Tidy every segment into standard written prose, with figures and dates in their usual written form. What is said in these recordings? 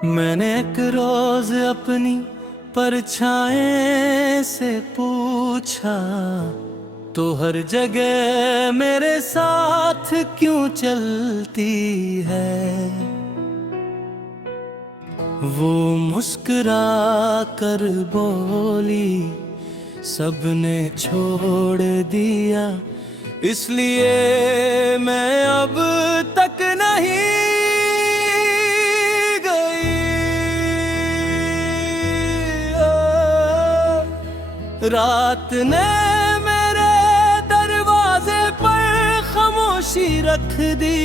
मैंने एक रोज अपनी परछाई से पूछा, तो हर जगह मेरे साथ क्यों चलती है। वो मुस्कुरा कर बोली, सबने छोड़ दिया, इसलिए मैं अब तक नहीं गई। रात ने मेरे दरवाजे पर खामोशी रख दी,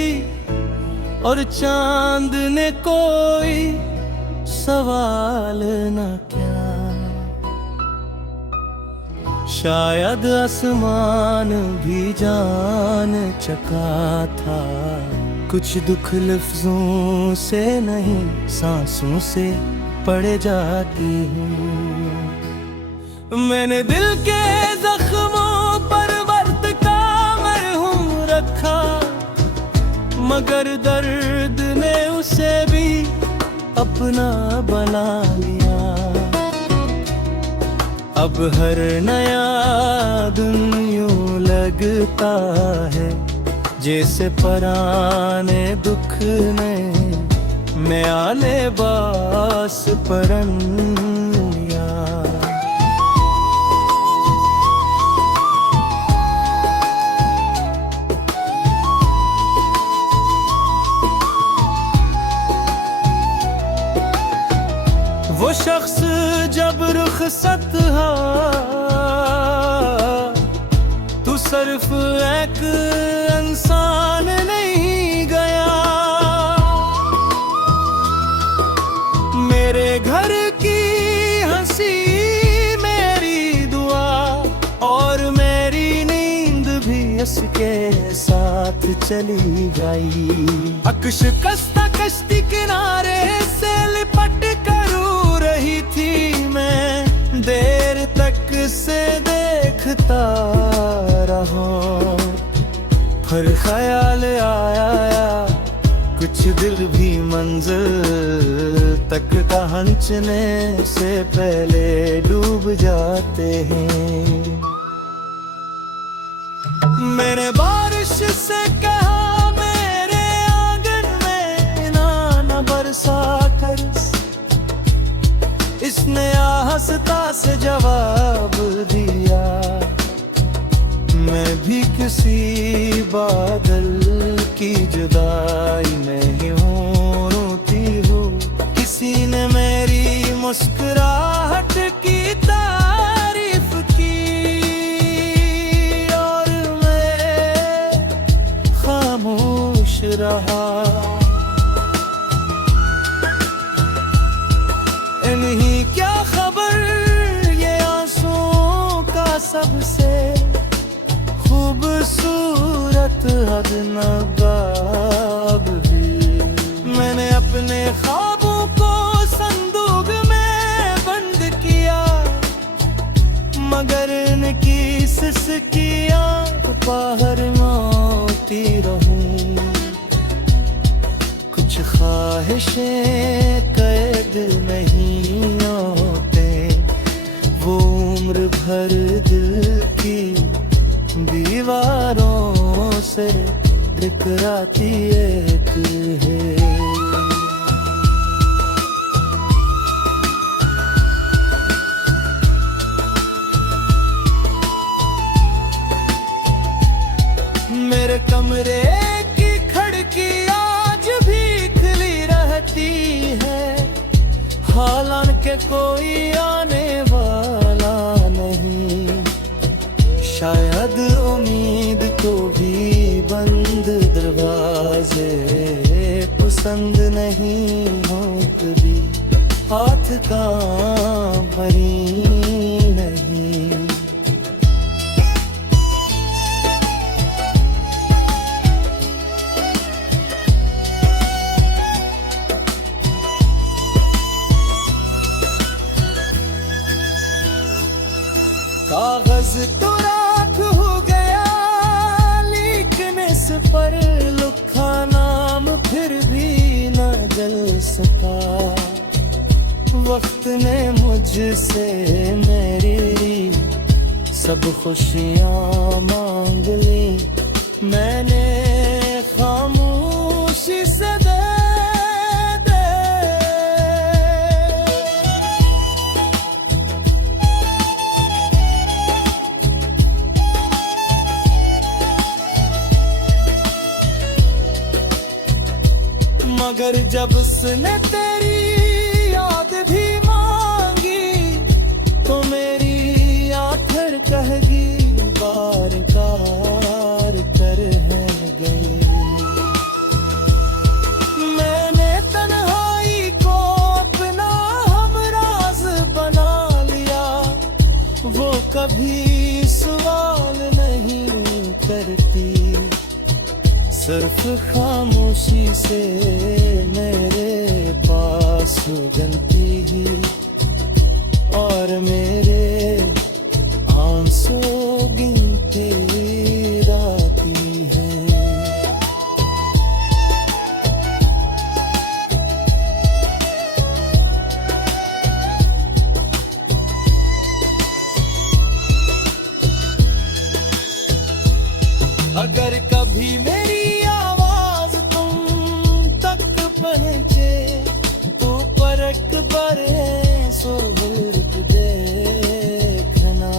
और चांद ने कोई सवाल न किया। शायद आसमान भी जान चुका था, कुछ दुख लफ्जों से नहीं सांसों से पड़ जाती हूँ। मैंने दिल के जख्मों पर वक्त का मरहम रखा, मगर दर्द ने उसे भी अपना बना लिया। अब हर नया दिन यूं लगता है, जैसे पराने दुख ने म्याले बास परन लिया। वो शख्स जब रुखसत हा, तू सिर्फ एक इंसान नहीं गया। मेरे घर की हंसी, मेरी दुआ और मेरी नींद भी इसके साथ चली गई। अक्श कस्ता कश्ती किनारे से लिपट कर रही थी, मैं देर तक से देखता रहा। फिर ख्याल आया, कुछ दिल भी मंजिल तक पहुंचने से पहले डूब जाते हैं। मैंने बारिश से कहा, मेरे आंगन में ना बरसा कर। इसने आहिस्ता से जवाब दिया, मैं भी किसी बादल की जुदाई में ही हूँ, रोती हूँ। किसी ने मेरी मुस्कुराहट की तारीफ की, और मैं खामोश रहा। नहीं क्या खबर ये आंसुओं का सबसे खूबसूरत हदनबाब भी। मैंने अपने ख्वाबों को संदूक में बंद किया, मगर इनकी सिसकियां बाहर मोती रहूं। कुछ ख्वाहिशें कैद नहीं होते, वो उम्र भर दिल की दीवारों से टकराती एक है। मेरे कमरे की खिड़की आज भी खुली रहती है, हालांकि कोई आने वाला नहीं। शायद उम्मीद को भी बंद दरवाजे पसंद नहीं हो कभी, हाथ काम भरी नहीं। कागज तो राख हो गया, लेकिन इस पर लिखा नाम फिर भी न जल सका। तुझसे मेरी सब खुशियाँ मांग ली मैंने खामोशी से दे दे। मगर जब उसने तेरी याद भी मांगी तो मेरी आखिर कहेगी बार बार कर है गई। मैंने तन्हाई को अपना हमराज बना लिया, वो कभी सवाल नहीं करती, सिर्फ खामोशी से मेरे पास गलती ही और मेरे आंसू गिनती राती हैं। अगर कभी मेरी आवाज तुम तक पहुंचे तो परख बरे सुर्ख देखना,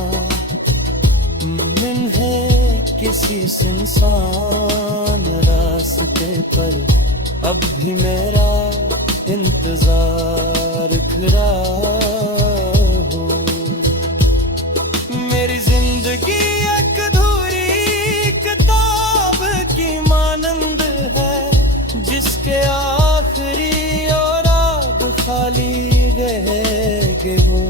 मुमकिन है किसी सुनसान रास्ते पर अब भी मेरा इंतजार खड़ा हो। मेरी जिंदगी एक अधूरी किताब की मानंद है जिसके आखिरी और आग खाली रह गए हो।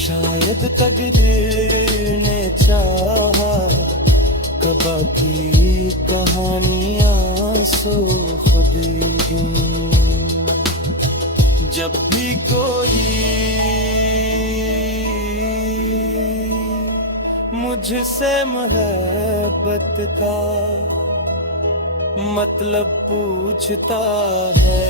शायद तकदीर ने चाहा कब की कहानियां सो खुदी हूँ। जब भी कोई मुझसे मोहब्बत का मतलब पूछता है